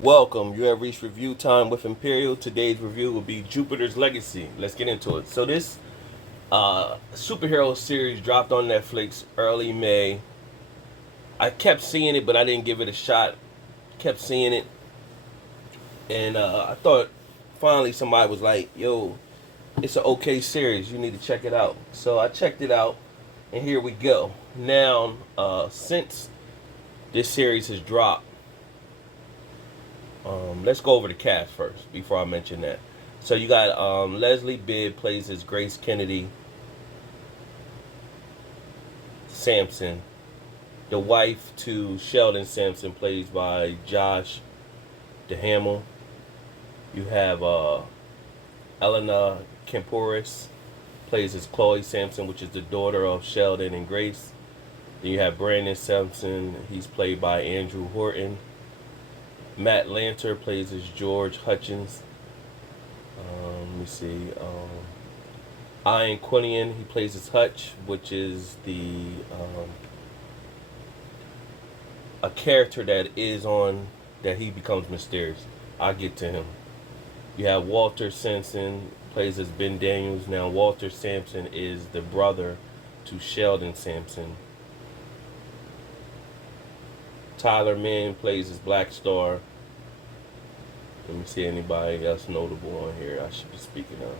Welcome. You have reached review time with Imperial. Today's review will be Jupiter's Legacy. Let's get into it. So this superhero series dropped on Netflix early May. I kept seeing it, but I didn't give it a shot. Kept seeing it, and I thought finally somebody was like, "Yo, it's an okay series. You need to check it out." So I checked it out, and here we go. Now, since this series has dropped, let's go over the cast first before I mention that. So you got Leslie Bibb plays as Grace Kennedy Sampson. The wife to Sheldon Sampson plays by Duhamel. You have Elena Camporis plays as Chloe Sampson, which is the daughter of Sheldon and Grace. Then you have Brandon Sampson. He's played by Andrew Horton. Matt Lanter plays as George Hutchins. Let me see. Ian Quinion, he plays as Hutch, which is the a character that is on that he becomes mysterious. I'll get to him. You have Walter Sampson plays as Ben Daniels. Now Walter Sampson is the brother to Sheldon Sampson. Tyler Mann plays as Black Star. Let me see anybody else notable on here I should be speaking of.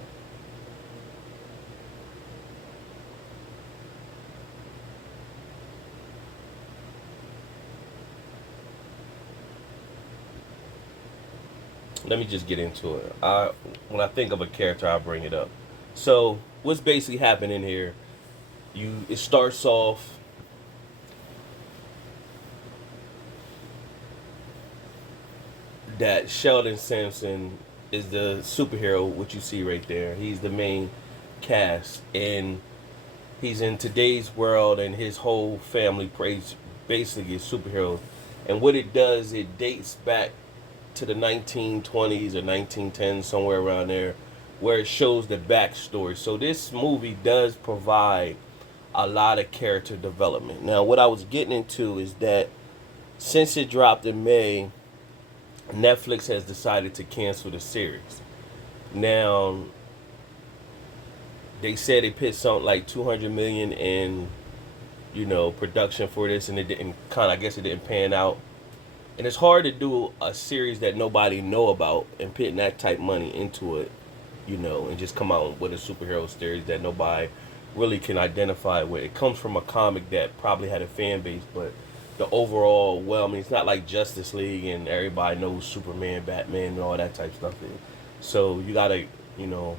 Let me just get into it. When I think of a character, I bring it up. So what's basically happening here? It starts off that Sheldon Sampson is the superhero, what you see right there. He's the main cast, and he's in today's world, and his whole family plays basically as superheroes. And what it does, it dates back to the 1920s or 1910s, somewhere around there, where it shows the backstory. So this movie does provide a lot of character development. Now, what I was getting into is that since it dropped in May, Netflix has decided to cancel the series. Now, they said they put something like 200 million in, production for this, and it didn't I guess it didn't pan out. And it's hard to do a series that nobody know about and putting that type money into it, and just come out with a superhero series that nobody really can identify with. It comes from a comic that probably had a fan base, but the overall, well, I mean, it's not like Justice League and everybody knows Superman, Batman, and all that type of stuff. So you gotta, you know,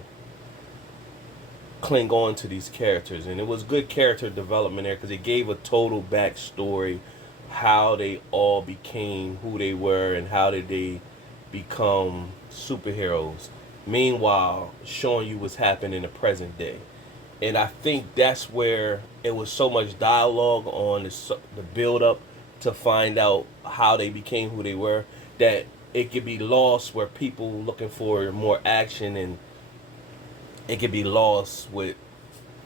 cling on to these characters, and it was good character development there because it gave a total backstory, how they all became who they were and how did they become superheroes. Meanwhile, showing you what's happening in the present day. And I think that's where it was so much dialogue on the build up to find out how they became who they were that it could be lost where people looking for more action, and it could be lost with,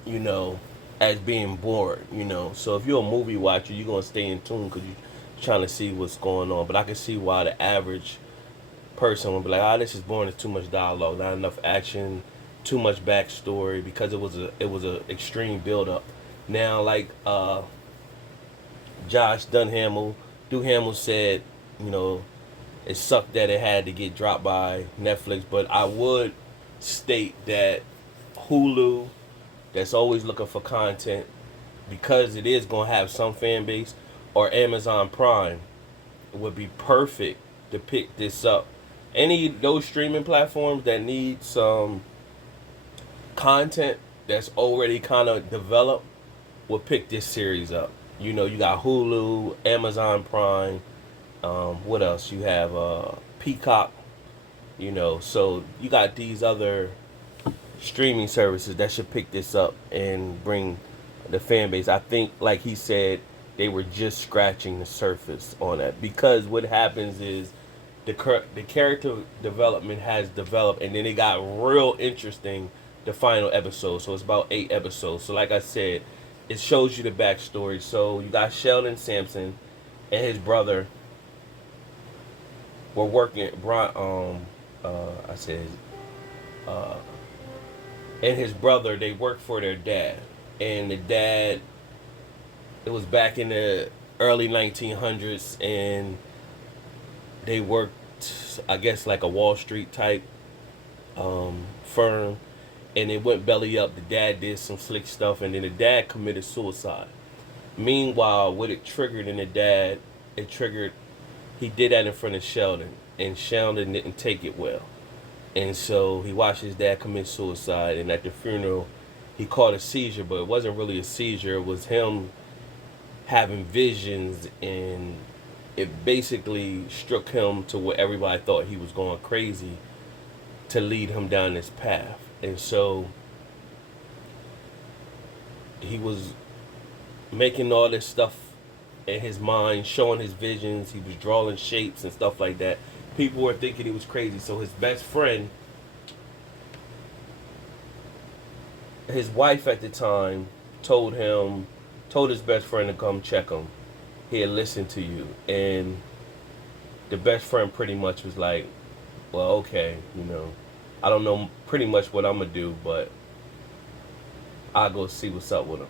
you know, as being bored. So if you're a movie watcher, you're going to stay in tune because you're trying to see what's going on. But I can see why the average person would be like, this is boring, it's too much dialogue, not enough action, too much backstory, because it was a extreme build up. Now, like Josh Duhamel said, you know, it sucked that it had to get dropped by Netflix, but I would state that Hulu, that's always looking for content, because it is going to have some fan base, or Amazon Prime, it would be perfect to pick this up. Any of those streaming platforms that need some content that's already kind of developed will pick this series up. You got Hulu, Amazon Prime. What else? You have Peacock. So you got these other streaming services that should pick this up and bring the fan base. I think, like he said, they were just scratching the surface on that, because what happens is the character development has developed, and then it got real interesting the final episode. So it's about 8 episodes. So like I said, it shows you the backstory. So you got Sheldon Sampson and his brother were working. I said, uh, and his brother, they worked for their dad, and the dad. It was back in the early 1900s, and they worked, I guess, like a Wall Street type firm, and it went belly up. The dad did some slick stuff, and then the dad committed suicide. Meanwhile, what it triggered in the dad, it triggered. He did that in front of Sheldon, and Sheldon didn't take it well, and so he watched his dad commit suicide. And at the funeral, he caught a seizure, but it wasn't really a seizure. It was him having visions, and it basically struck him to where everybody thought he was going crazy to lead him down this path. And so he was making all this stuff in his mind, showing his visions. He was drawing shapes and stuff like that. People were thinking he was crazy. So his best friend, his wife at the time, told his best friend to come check him. He had listened to you. And the best friend pretty much was like, well, okay, I don't know pretty much what I'm going to do, but I'll go see what's up with him.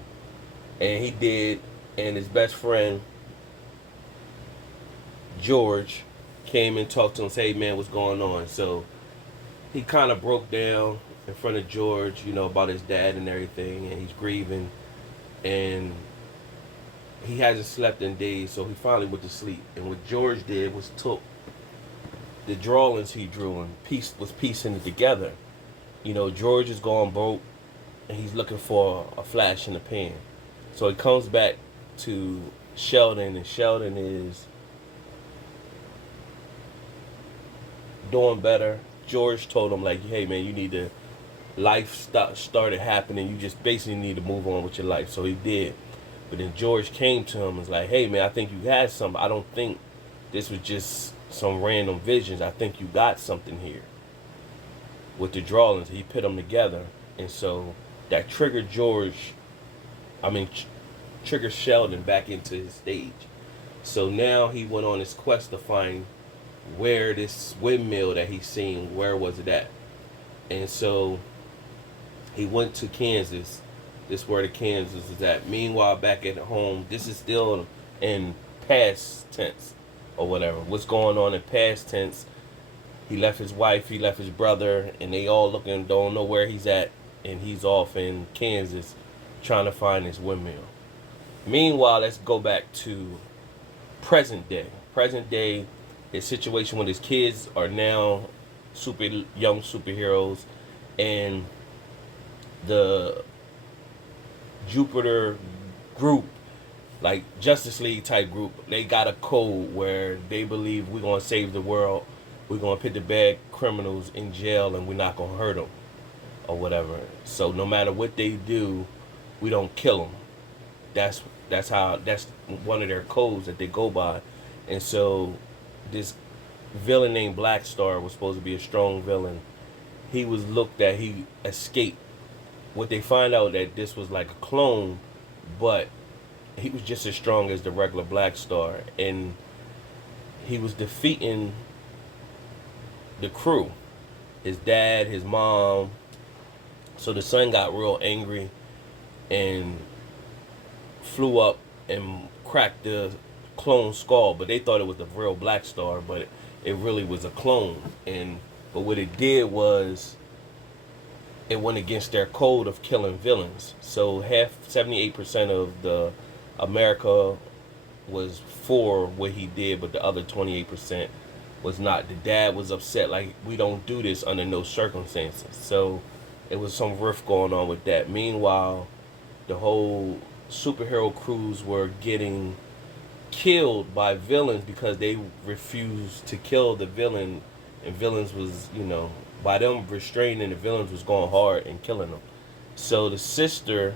And he did. And his best friend, George, came and talked to him, said, hey, man, what's going on? So he kind of broke down in front of George, about his dad and everything, and he's grieving. And he hasn't slept in days, so he finally went to sleep. And what George did was took the drawings he drew and was piecing it together. George is going broke, and he's looking for a flash in the pan. So he comes back to Sheldon, and Sheldon is doing better. George told him, like, hey, man, you need to, life started happening. You just basically need to move on with your life. So he did. But then George came to him and was like, hey, man, I think you had something. I don't think this was just some random visions. I think you got something here with the drawings. He put them together. And so that triggered triggered Sheldon back into his stage. So now he went on his quest to find where this windmill that he's seen, where was it at? And so he went to Kansas. This where the Kansas is at. Meanwhile, back at home, this is still in past tense or whatever. What's going on in past tense? He left his wife, he left his brother, and they all looking, don't know where he's at, and he's off in Kansas trying to find his windmill. Meanwhile, let's go back to present day. Present day, his situation with his kids are now young superheroes, and the Jupiter group, like Justice League type group, they got a code where they believe we're going to save the world. We're going to put the bad criminals in jail, and we're not going to hurt them or whatever. So no matter what they do, we don't kill them. That's one of their codes that they go by. And so this villain named Black Star was supposed to be a strong villain. He was looked at, he escaped. What they find out that this was like a clone, but he was just as strong as the regular Black Star, and he was defeating the crew, his dad, his mom. So the son got real angry and flew up and cracked the clone skull, but they thought it was the real Black Star, but it really was a clone. But what it did was it went against their code of killing villains. So 78% of the America was for what he did, but the other 28% was not. The dad was upset, like, we don't do this under no circumstances. So it was some rift going on with that. Meanwhile, the whole superhero crews were getting killed by villains because they refused to kill the villain, and villains was, by them restraining the villains was going hard and killing them. So the sister,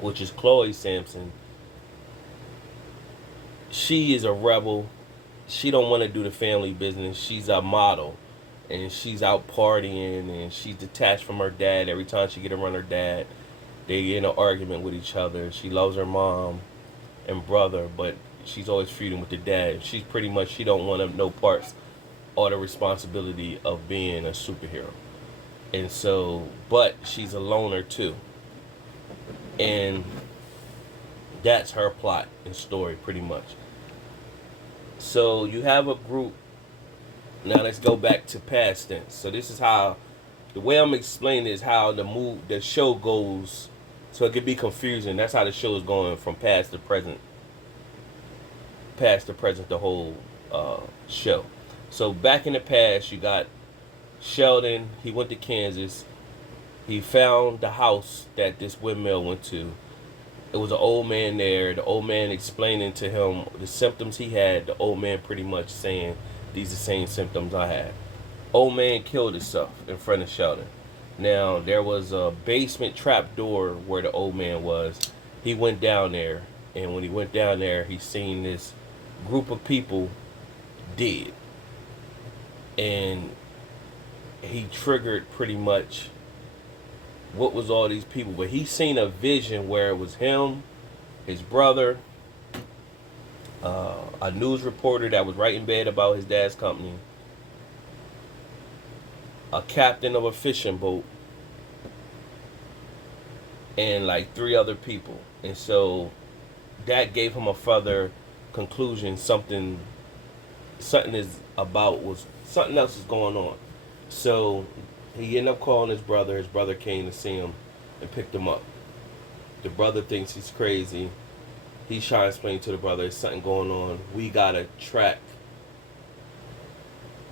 which is Chloe Sampson, she is a rebel. She don't want to do the family business. She's a model, and she's out partying, and she's detached from her dad. Every time she get around her dad, they get in an argument with each other. She loves her mom and brother, but she's always feuding with the dad. She's pretty much, she don't want no parts or the responsibility of being a superhero. And so, but she's a loner too. And that's her plot and story pretty much. So you have a group. Now let's go back to past tense. So this is how the way I'm explaining is how the show goes. So it could be confusing. That's how the show is going from past to present, the whole show. So back in the past, you got Sheldon. He went to Kansas. He found the house that this windmill went to. It was an old man there. The old man explaining to him the symptoms he had. The old man pretty much saying, these are the same symptoms I had. Old man killed himself in front of Sheldon. Now, there was a basement trap door where the old man was. He went down there, and when he went down there, he seen this group of people dead. And he triggered pretty much what was all these people. But he seen a vision where it was him, his brother, a news reporter that was writing bad about his dad's company, a captain of a fishing boat, and like 3 other people. And so that gave him a further conclusion. Something is about was something else is going on. So he ended up calling his brother. His brother came to see him and picked him up. The brother thinks he's crazy. He's trying to explain to the brother, there's something going on. We gotta track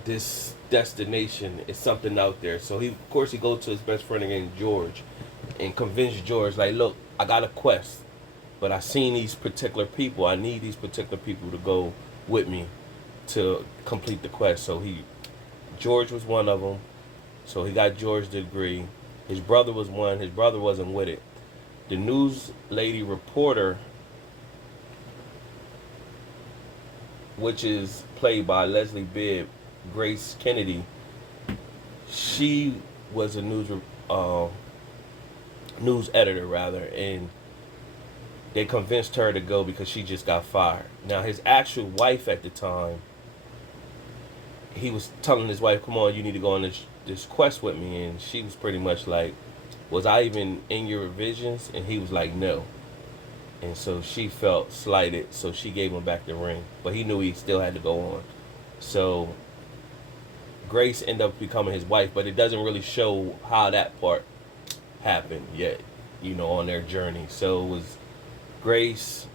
this destination. It's something out there. So he, of course, he goes to his best friend named George and convince George, like, look, I got a quest, but I seen these particular people. I need these particular people to go with me to complete the quest. So George was one of them. So he got George to agree. His brother was one. His brother wasn't with it. The news lady reporter, which is played by Leslie Bibb, Grace Kennedy, she was a news editor rather, and they convinced her to go because she just got fired. Now his actual wife at the time, he was telling his wife, "Come on, you need to go on this quest with me," and she was pretty much like, "Was I even in your visions?" And he was like, "No." And so she felt slighted, so she gave him back the ring. But he knew he still had to go on. So Grace ended up becoming his wife, but it doesn't really show how that part happened yet, on their journey. So it was Grace,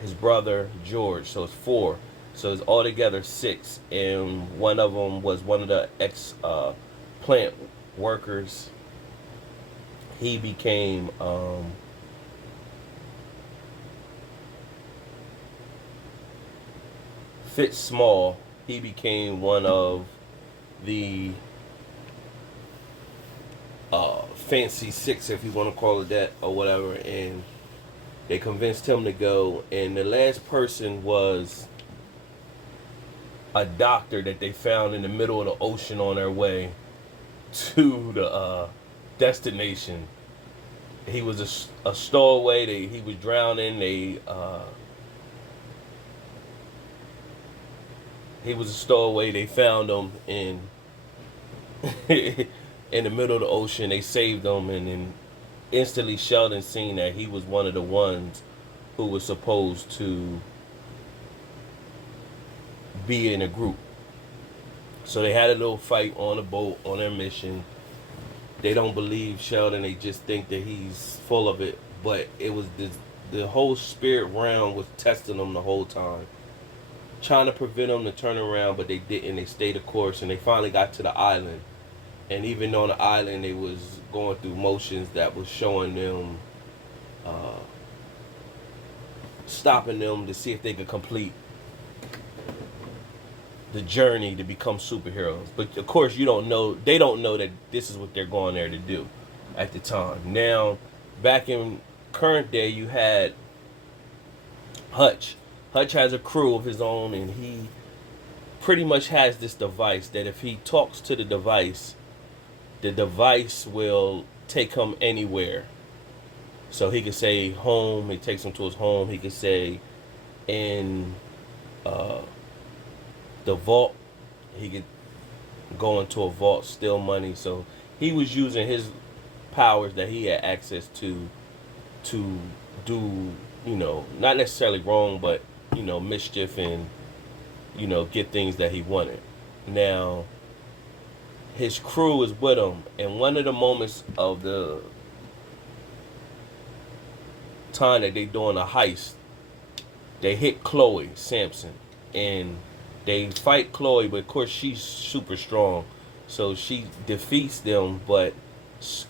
his brother, George. So it's 4. So it's altogether 6. And one of them was one of the plant workers. He became Fitz Small. He became one of the fancy 6, if you want to call it that, or whatever, and they convinced him to go. And the last person was a doctor that they found in the middle of the ocean on their way to the destination. He was a stowaway. He was drowning. He was a stowaway. They found him in in the middle of the ocean. They saved him, and then instantly Sheldon seen that he was one of the ones who was supposed to be in a group. So they had a little fight on the boat on their mission. They don't believe Sheldon. They just think that he's full of it. But it was the whole spirit realm was testing them the whole time, trying to prevent them to turn around, but they didn't. They stayed the course, and they finally got to the island. And even on the island, they was going through motions that was showing them, stopping them to see if they could complete the journey to become superheroes. But of course, they don't know that this is what they're going there to do at the time. Now, back in current day, you had Hutch. Hutch has a crew of his own, and he pretty much has this device that if he talks to the device will take him anywhere. So he could say home, it takes him to his home. He could say in the vault, he could go into a vault, steal money. So he was using his powers that he had access to do, not necessarily wrong, but mischief and get things that he wanted. Now his crew is with him, and one of the moments of the time that they doing a heist, they hit Chloe Sampson, and they fight Chloe, but of course she's super strong, so she defeats them. But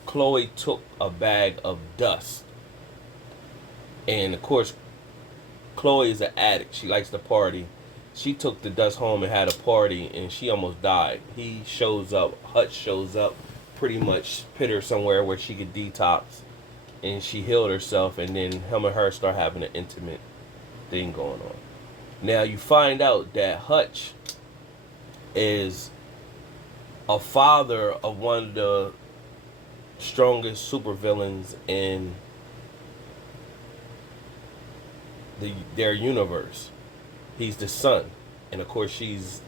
Chloe took a bag of dust, and of course Chloe is an addict. She likes to party. She took the dust home and had a party, and she almost died. He shows up. Hutch shows up, pretty much put her somewhere where she could detox, and she healed herself. And then him and her start having an intimate thing going on. Now you find out that Hutch is a father of one of the strongest supervillains in their universe. He's the son, and of course she's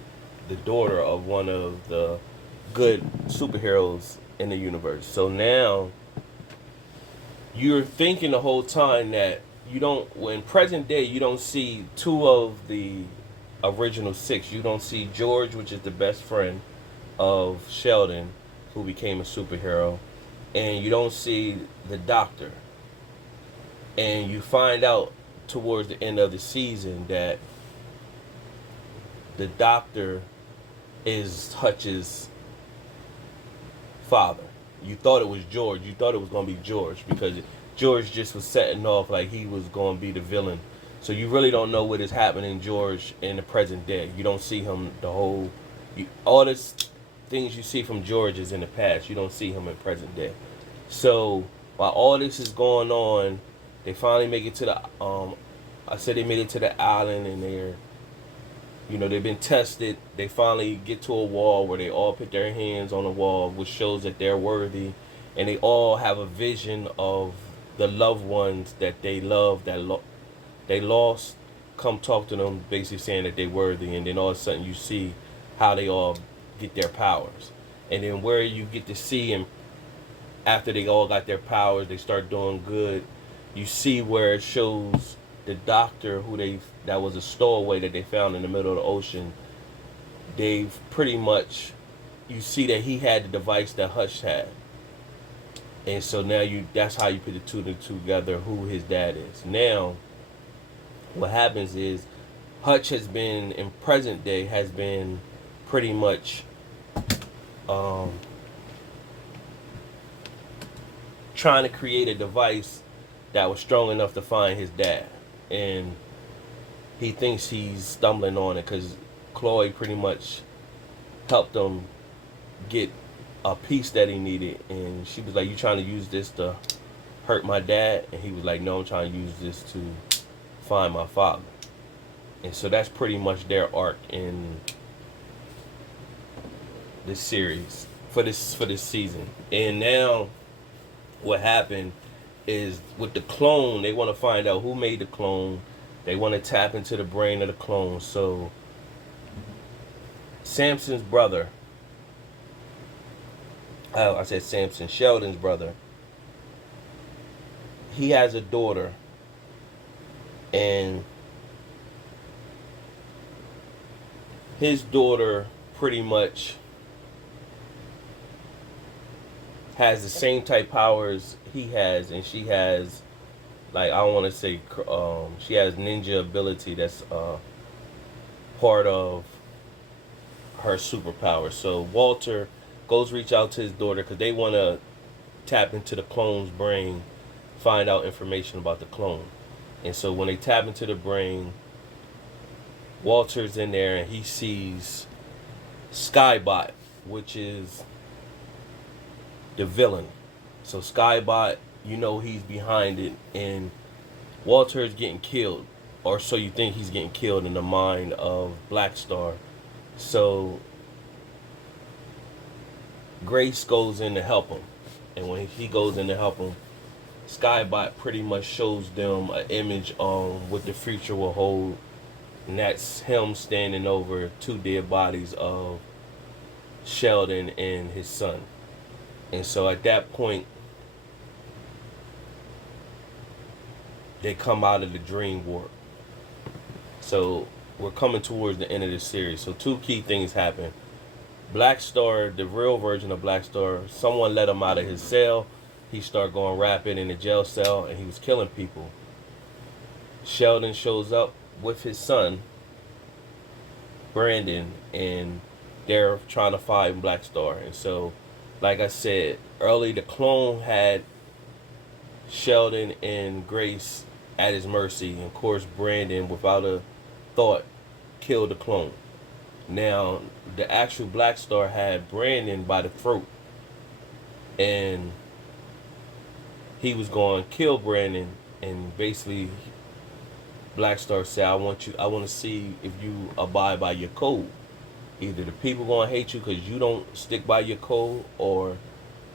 the daughter of one of the good superheroes in the universe. So now you're thinking the whole time that in present day, you don't see two of the original six. You don't see George, which is the best friend of Sheldon, who became a superhero, and you don't see the doctor. And you find out towards the end of the season that the doctor is Hutch's father. You thought it was George. You thought it was going to be George because George just was setting off like he was going to be the villain. So you really don't know what is happening George in the present day. You don't see him all this things you see from George is in the past. You don't see him in present day. So while all this is going on, they finally make it to the I said they made it to the island, and they've been tested. They finally get to a wall where they all put their hands on the wall, which shows that they're worthy, and they all have a vision of the loved ones that they love, they lost, come talk to them, basically saying that they're worthy. And then all of a sudden you see how they all get their powers, and then where you get to see, and after they all got their powers, they start doing good. You see where it shows the doctor that was a stowaway that they found in the middle of the ocean. They've pretty much, you see that he had the device that Hutch had. And so now that's how you put the two together, who his dad is. Now, what happens is Hutch has been, in present day, has been pretty much trying to create a device that was strong enough to find his dad. And he thinks he's stumbling on it because Chloe pretty much helped him get a piece that he needed. And she was like, "You trying to use this to hurt my dad?" And he was like, "No, I'm trying to use this to find my father." And so that's pretty much their arc in this series for this season. And now what happened is with the clone, they want to find out who made the clone. They want to tap into the brain of the clone. So Sampson's brother, Sheldon's brother, he has a daughter, and his daughter pretty much has the same type powers he has, and she has, like, I don't want to say, she has ninja ability that's part of her superpower. So Walter goes reach out to his daughter because they want to tap into the clone's brain, find out information about the clone. And so when they tap into the brain, Walter's in there and he sees Skybot, which is the villain. So Skybot, he's behind it, and Walter is getting killed, or so you think he's getting killed in the mind of Black Star. So Grace goes in to help him, and when he goes in to help him, Skybot pretty much shows them an image on what the future will hold And that's him standing over two dead bodies of Sheldon and his son. And so at that point, they come out of the dream warp. So we're coming towards the end of this series. So two key things happen. Black Star, the real version of Black Star, someone let him out of his cell. He started going rapid in the jail cell, and he was killing people. Sheldon shows up with his son, Brandon, and they're trying to find Black Star. And so, like I said, early the clone had Sheldon and Grace at his mercy. And of course, Brandon, without a thought, killed the clone. Now, the actual Black Star had Brandon by the throat, and he was going to kill Brandon. And basically, Black Star said, I want to see if you abide by your code. Either the people going to hate you because you don't stick by your code, or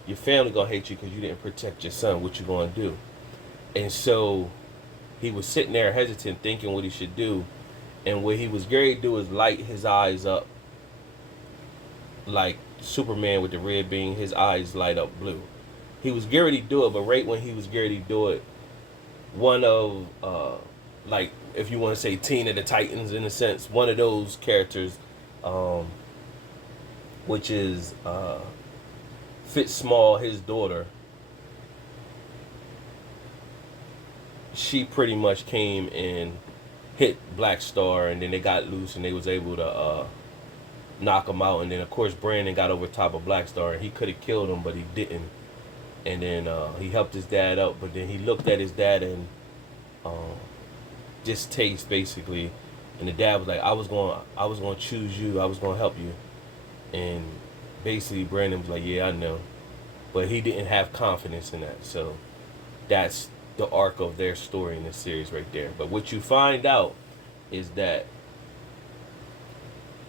your family going to hate you because you didn't protect your son. What you going to do? And so he was sitting there hesitant, thinking what he should do. And what he was going to do is light his eyes up like Superman with the red beam. His eyes light up blue. He was getting ready to do it, but right when he was getting ready to do it, one of, like, if you want to say Teen of the Titans in a sense, one of those characters, which is Fitz Small, his daughter, she pretty much came and hit Black Star, and then they got loose and they was able to knock him out. And then of course Brandon got over top of Black Star, and he could have killed him, but he didn't. And then he helped his dad out, but then he looked at his dad and just taste basically, and the dad was like, I was going to choose you, I was going to help you. And basically Brandon was like, yeah, I know, but he didn't have confidence in that. So that's the arc of their story in this series right there. But what you find out is that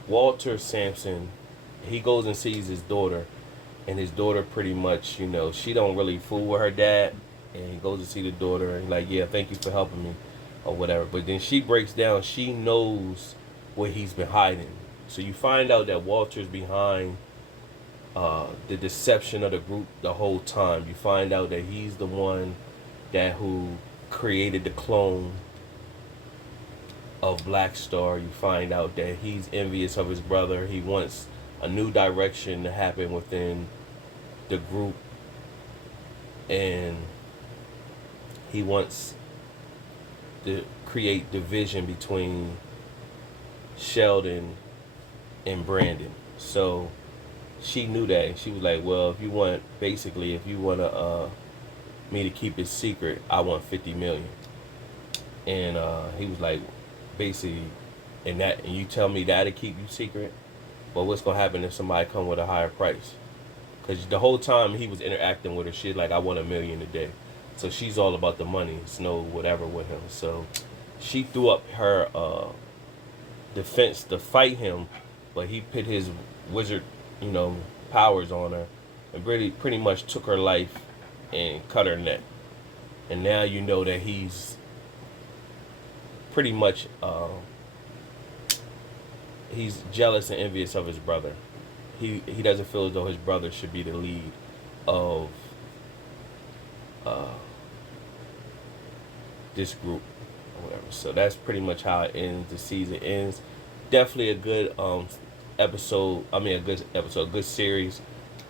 Walter Sampson, he goes and sees his daughter, and his daughter pretty much, you know, she don't really fool with her dad, and he goes to see the daughter, and he's like, yeah, thank you for helping me, or whatever. But then she breaks down, she knows what he's been hiding. So you find out that Walter's behind the deception of the group the whole time. You find out that he's the one who created the clone of Black Star. You find out that he's envious of his brother. He wants a new direction to happen within the group, and he wants to create division between Sheldon and Brandon. So she knew that, and she was like, well, if you want me to keep it secret, I want 50 million. And he was like, basically, and you tell me that'll keep you secret, but what's gonna happen if somebody come with a higher price? Because the whole time he was interacting with her, she's like, I want $1 million a day. So she's all about the money. It's no whatever with him. So she threw up her defense to fight him, but he put his wizard, powers on her, and pretty much took her life and cut her neck. And now you know that he's pretty much he's jealous and envious of his brother. He doesn't feel as though his brother should be the lead of this group or whatever. So that's pretty much how it ends. The season ends. Definitely a good episode. A good series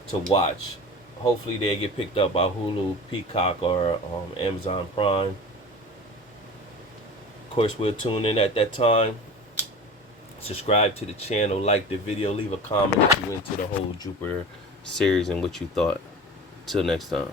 to watch. Hopefully they get picked up by Hulu, Peacock, or Amazon Prime. Of course, we'll tune in at that time. Subscribe to the channel, like the video, leave a comment if you went to the whole Jupiter series and what you thought. Till next time.